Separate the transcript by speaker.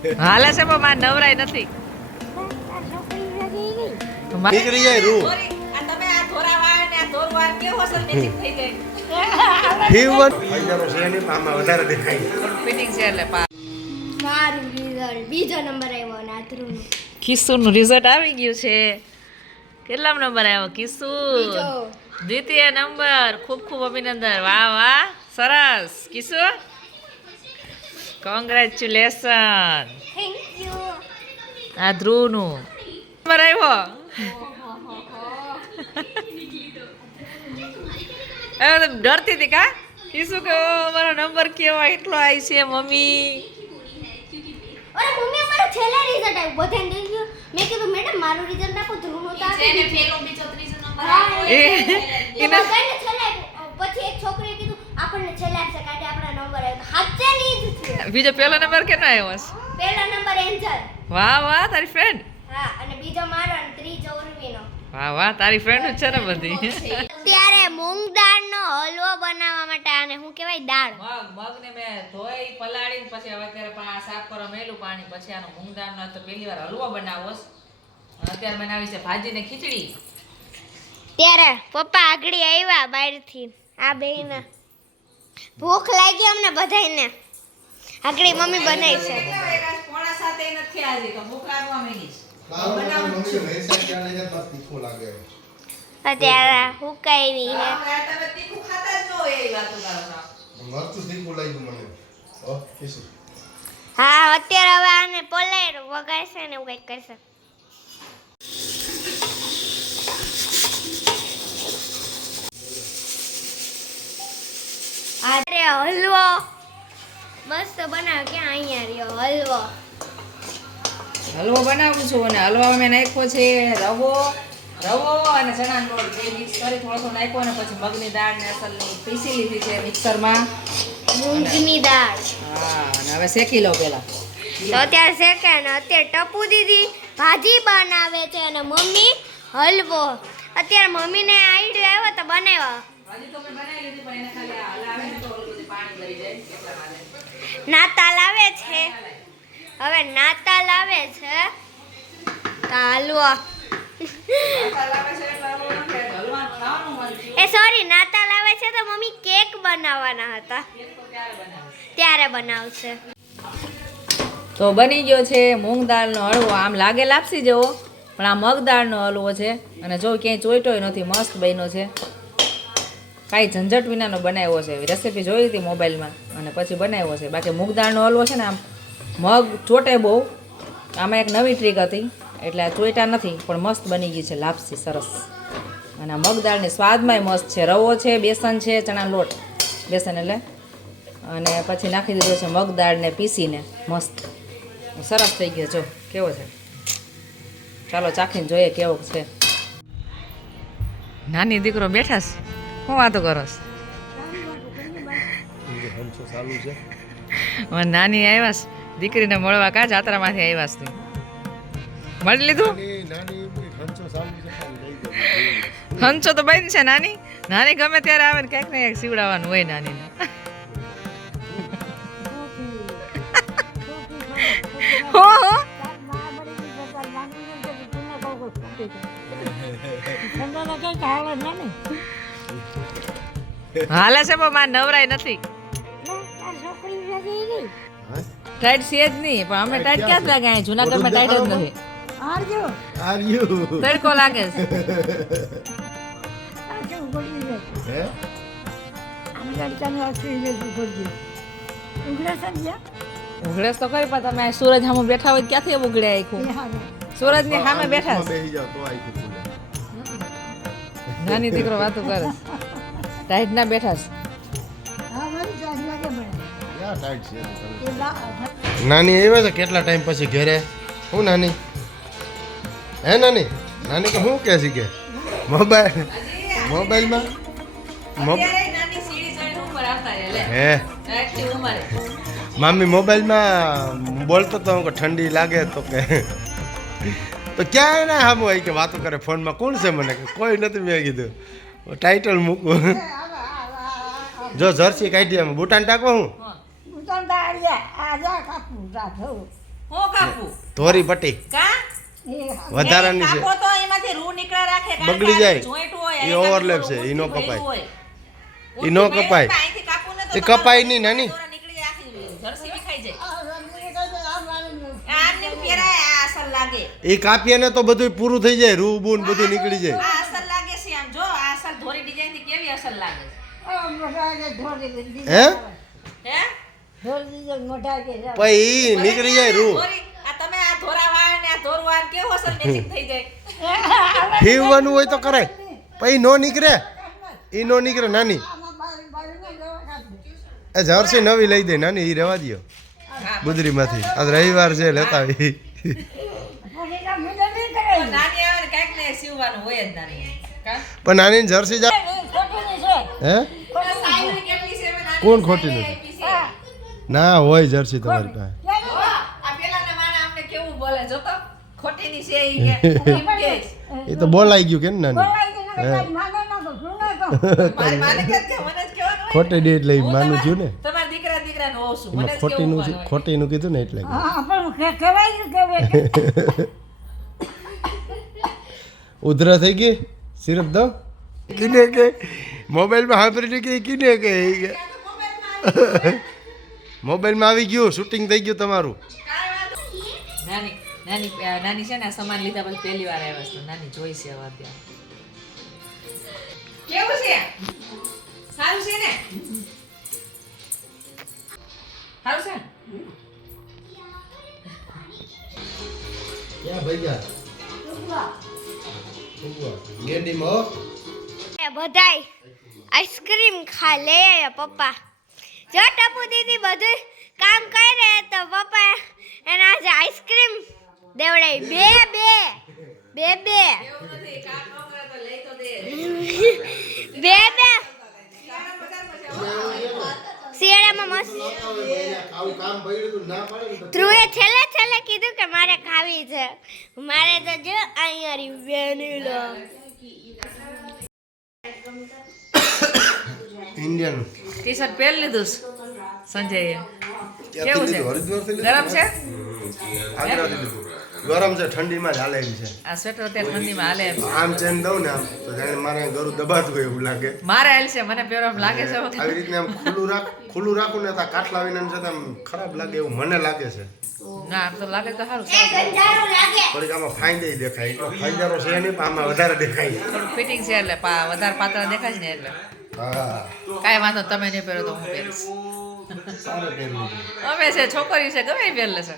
Speaker 1: હાલે છે પણ મારે નવરાય નથી.
Speaker 2: નીકળી જાય રૂ
Speaker 1: સોરી, આ તમે આ ને આ ધોરવાળ કેવો અસર મેચિંગ થઈ જાય.
Speaker 2: ફીવર ફાયદાનો છે નહીં પણ વધારે દેખાય.
Speaker 1: ફિટિંગ છે એટલે પા
Speaker 3: સારું રિઝલ્ટ બીજો નંબર આવ્યો નાથરુનો
Speaker 1: કિસ્સુનું રિઝલ્ટ આવી ગયું છે. કેટલા નંબર આવ્યો? કિસ્સુ. દ્વિતીય નંબર. ખૂબ ખૂબ અભિનંદન. વાહ વાહ. સરસ. કિસ્સુ? કોંગ્રેચ્યુલેશન
Speaker 3: થેન્ક યુ
Speaker 1: આ ધ્રુવનું નંબર આવ્યો ડરતી હતી કા એ શું કહો મારો નંબર કેવો એટલો આવી છે મમ્મી
Speaker 3: અરે મમ્મી મારો છેલ્લે રિઝલ્ટ આવ્યું બધાને મેં કીધું મેડમ મારું રિઝલ્ટ આપો ધ્રુવનું તો આપી દીધું. હા,
Speaker 1: એ
Speaker 3: એ
Speaker 1: એને
Speaker 3: બધાને છેલ્લે પછી એક છોકરીએ આપણને છેલ્લા આપશે કારણ આપણા નંબર આવ્યો હાચે ની જ છે.
Speaker 1: બીજો પહેલો નંબર કેનો આવ્યો છે
Speaker 3: પહેલો નંબર એન્જલ.
Speaker 1: વાહ વાહ તારી ફ્રેન્ડ
Speaker 3: હા અને બીજો મારો અને ત્રીજો ઉર્વીનો
Speaker 1: વાહ વાહ તારી ફ્રેન્ડ છે ને બધી.
Speaker 3: અત્યારે મૂંગ દાળનો હલવો બનાવવા માટે આને હું કહેવાય? દાળ.
Speaker 1: મગ મગ ને મેં ધોઈ પલાળીને પછી હવે અત્યારે પા સાફ કરવા મેલું પાણી. પછી આનો મૂંગ દાળનો તો પહેલી વાર હલવો બનાવો અત્યારે બનાવી છે ભાજી ને ખીચડી.
Speaker 3: ત્યારે પપ્પા આગળી આવ્યા બહારથી. આ બેન ભૂખ લાગી અમને બધાને આગળ મમ્મી બનાવી છે.
Speaker 1: પોણા સાતે નથી આજે તો ભૂખ લાગવા માંડી
Speaker 3: અત્યારે હુકાવી છે
Speaker 1: તમે તીખું ખાતા જ ન હોય એવી વાતો કરો છો.
Speaker 2: મરચું તીખું લાગ્યું મને. હો, કીશું.
Speaker 3: હા અત્યારે હવે આને પલાય વગાડશે ને એવું કંઈક કરશે. અરે હલવો. મસ્ત બનાવ ક્યાં અહીંયા રહ્યો? હલવો.
Speaker 1: હલવો બનાવું છું અને હલવા મેં નાખ્યો છે રવો. રવો અને ચણાનો લોટ બે મિક્સ કરી થોડો થોડો નાખ્યો અને પછી મગની દાળ ને અસલની પીસી લીધી છે મિક્સરમાં.
Speaker 3: મૂંગની દાળ.
Speaker 1: હા અને હવે શેકી લો પેલા
Speaker 3: તો અત્યારે શેકે ને અત્યારે ટપુ દીદી ભાજી બનાવે છે અને મમ્મી હલવો. અત્યારે મમ્મીને આઈડિયો આવ્યો તો બનાવ્યો.
Speaker 1: હજી તો મેં બનાવી લીધી પણ એને ખાલી હલાવે.
Speaker 3: નાતાલ આવે છે. હવે નાતાલ આવે છે. એ સોરી નાતાલ આવે છે તો મમ્મી કેક બનાવવાના હતા. ત્યારે બનાવશે.
Speaker 1: તો બની ગયો છે મૂંગ દાળનો હળવો. આમ લાગે લાપસી જેવો, પણ આ મગ દાળનો હલવો છે. અને જો ક્યાંય ચોઈટોય નથી, મસ્ત બન્યો છે. કાંઈ ઝંઝટ વિનાનો બનાવ્યો છે. રેસીપી જોઈ હતી મોબાઈલમાં અને પછી બનાવ્યો છે. બાકી મૂંગ દાળનો હલવો છે ને આમ મગ ચોટે બહુ. આમાં એક નવી ટ્રીક હતી. એટલે આ ચોઈટા નથી, પણ મસ્ત બની ગઈ છે. લાપસી, સરસ. અને આ મગ દાળની સ્વાદમાંય મસ્ત છે. રવો છે, બેસન છે, ચણાનો લોટ. બેસન એટલે. અને પછી નાખી દીધો છે મગ દાળને પીસીને. મસ્ત. સરસ થઈ ગયો. જો, કેવો છે? ચાલો ચાખીને જોઈએ કેવો છે. નાની દીકરો બેઠા છે. શું વાતો કરો
Speaker 2: હંસો ચાલુ છે
Speaker 1: નાની આવ્યા દીકરીને મળવા કા જાત્રામાંથી આવ્યા તું? મળી લીધું.
Speaker 2: હંસો
Speaker 1: તો બન છે નાની. નાની ગમે ત્યારે આવે ને ક્યાંક ને ક્યાંક સીવડાવવાનું હોય નાનીને. હો હો. હાલે છે પણ મારે નવરાય નથી. ટાઈટ છે જ નહીં પણ અમે ટાઈટ ક્યાં જ લાગે? અહીં જુનાગઢમાં ટાઈટ જ નથી? તડકો લાગે છે? તો ખરી પણ તમે સૂરજ સામે બેઠા હોય ક્યાંથી ઉઘડે આખું સૂરજની સામે બેઠા. નાની દીકરો વાતો કરે. ટાઈટ ના બેઠા છે.
Speaker 2: ક્યાં ટાઈટ છે તો તમે? નાની આવ્યા છે કેટલા ટાઈમ પછી ઘરે? હું નાની? હે નાની? નાની કે શું કે છે કે? મોબાઈલ? મોબાઈલમાં? મોબ- હે? મામી મોબાઈલમાં બોલતો તો હું કે ઠંડી લાગે તો કે. તો ક્યાં ના હામું આવી કે વાતો કરે ફોનમાં. કોણ છે મને કે? કોઈ નથી મેં કીધું. ટાઇટલ મૂકું. જો જર્સી કાઢી અમે બુટાન ટાકો હું?
Speaker 1: હું. કાપું
Speaker 2: ધોરી પટ્ટી.
Speaker 1: કા?
Speaker 2: વધારાની છે.
Speaker 1: કાપો તો એમાંથી રૂ નીકળા રાખે
Speaker 2: બગડી જાય.
Speaker 1: જોઈન્ટ હોય,
Speaker 2: એ
Speaker 1: ઓવરલેપ
Speaker 2: છે, ઈનો નો કપાય.
Speaker 1: ઈનો
Speaker 2: કપાય.
Speaker 1: કાપું
Speaker 2: એ કપાય નહીં, નાની.
Speaker 1: આ
Speaker 2: એ કાપીએ ને તો બધું પૂરું થઈ જાય રૂ બૂન બધું નીકળી જાય. હે
Speaker 1: હે
Speaker 2: પછી નીકળી જાય રૂ ફીવવાનું હોય તો કરાય પછી નો નીકળે એ નો નીકળે નાની એ જર્સી નવી લઈ દે નાની ઈ રહેવા દ્યો બુદરીમાંથી આજ રવિવાર છે લેતા આવી
Speaker 1: નાની આવે ને કાંઈક ને સીવવાનું હોય જ નાની કા?
Speaker 2: પણ નાની જર્સી જા હે કોણ ખોટી નથી? ના હોય જર્સી તમારી પાસે.
Speaker 1: ઓ, આ પેલાના માણસ અમને કેવું બોલે જો તો? ખોટીની છે ઈ કે. એમ કે છે.
Speaker 2: એ તો બોલાઈ ગયું કે ને. ખોટી દે એટલે ઈ માનું થયું ને.
Speaker 1: તમારા દીકરા દીકરાને હોઉં છું. મને
Speaker 2: એમાં ખોટીનું ખોટીનું કીધું ને એટલે. ઉધરા થઈ ગઈ? સિરપ દો. કીને કે મોબાઈલમાં સાંભળીને કે કિને કે મોબાઈલમાં આવી ગયું શૂટિંગ થઈ ગયું તમારું.
Speaker 1: નાની નાની નાની છે ને આ સામાન લીધા પછી પહેલી વાર આવ્યા છે. નાની જોઈ છે હવે ત્યાં કેવું છે? સારું છે ને? સારું છે
Speaker 2: ક્યાં ભૈયા ગેડીમાં હો.
Speaker 3: બધાય આઈસ્ક્રીમ ખા લે પપ્પા. જો ટપુ દીદી બધું કામ કરે તો પપ્પા એને આજે આઈસ્ક્રીમ દેવડાઈ બે બે બે બે. બે બે. શિયાળામાં મસ્ત. ધ્રુવે છેલ્લે છેલ્લે કીધું કે મારે ખાવી છે. મારે તો જો અહીંયા વેનીલો.
Speaker 2: ઇન્ડિયન
Speaker 1: ટી શર્ટ પહેરી લીધું સંજયે. કેવું છે? ગરમ છે?
Speaker 2: ગરમ છે ઠંડીમાં જ હાલે એમ છે.
Speaker 1: આ સ્વેટર અત્યારે ઠંડીમાં હાલે એમ
Speaker 2: આમ ચેન દઉં ને આમ તો જાણે મારે ગરું દબાતું હોય એવું લાગે.
Speaker 1: મારે હાલ છે મને પહેરવા લાગે છે
Speaker 2: આવી રીતના આમ ખુલ્લું રાખ ખુલ્લું રાખું ને તો કાટલા વિના છે આમ ખરાબ લાગે એવું મને લાગે છે.
Speaker 1: ના આમ તો લાગે તો સારું.
Speaker 2: થોડીક આમાં ફાયદે દેખાય. ફાયદારો છે નહીં પણ આમાં વધારે દેખાય.
Speaker 1: થોડું ફિટિંગ છે એટલે પા- વધારે પાતળા દેખાય છે ને એટલે.
Speaker 2: હા.
Speaker 1: કાંઈ વાંધો તમે નહીં પહેરો તો હું પહેરીશ. અમે છે છોકરી છે ગમે એ
Speaker 2: છે.